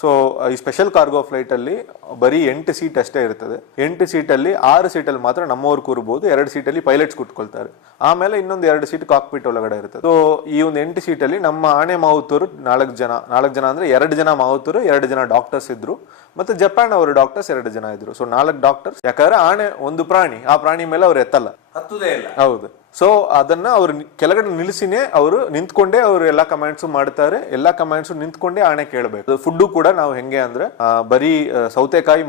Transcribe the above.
So ಈ special cargo flight ಅಲ್ಲಿ ಬರೀ 8 ಸೀಟ್ ಅಷ್ಟೇ ಇರ್ತದೆ. 8 ಸೀಟಲ್ಲಿ 6 ಸೀಟಲ್ಲಿ ಮಾತ್ರ ನಮ್ಮವ್ರು ಕೂರ್ಬೋದು, 2 ಸೀಟಲ್ಲಿ ಪೈಲಟ್ಸ್ ಕುತ್ಕೊಳ್ತಾರೆ. ಆಮೇಲೆ ಇನ್ನೊಂದು 2 ಸೀಟ್ ಕಾಕ್ಪಿಟ್ ಒಳಗಡೆ ಇರ್ತದೆ. ಸೊ ಈ ಒಂದು 8 ಸೀಟಲ್ಲಿ ನಮ್ಮ ಆಣೆ ಮಾವುತರು 4 ಜನ ಅಂದ್ರೆ 2 ಜನ ಮಾವುತರು, 2 ಜನ ಡಾಕ್ಟರ್ಸ್ ಇದ್ರು, ಮತ್ತೆ ಜಪಾನ್ ಅವರು ಡಾಕ್ಟರ್ಸ್ 2 ಜನ ಇದ್ರು. So 4 doctors. ಯಾಕಂದ್ರೆ ಆಣೆ ಒಂದು ಪ್ರಾಣಿ, ಆ ಪ್ರಾಣಿ ಮೇಲೆ ಅವ್ರು ಎತ್ತಲ್ಲ, ಹತ್ತುದೇ ಇಲ್ಲ. ಹೌದು. ಸೊ ಅದನ್ನ ಅವ್ರು ಕೆಳಗಡೆ ನಿಲ್ಸಿನೇ ಅವರು ನಿಂತ್ಕೊಂಡೇ ಅವರು ಎಲ್ಲಾ ಕಮಾಂಡ್ಸ್ ಮಾಡ್ತಾರೆ. ಎಲ್ಲಾ ಕಮಾಂಡ್ಸ್ ನಿಂತ್ಕೊಂಡೇ ಆಣೆ ಕೇಳಬೇಕು. ಫುಡ್ ಕೂಡ ನಾವು ಹೆಂಗೆ ಅಂದ್ರೆ ಬರೀ ಸೌತೆಕಾಯಿ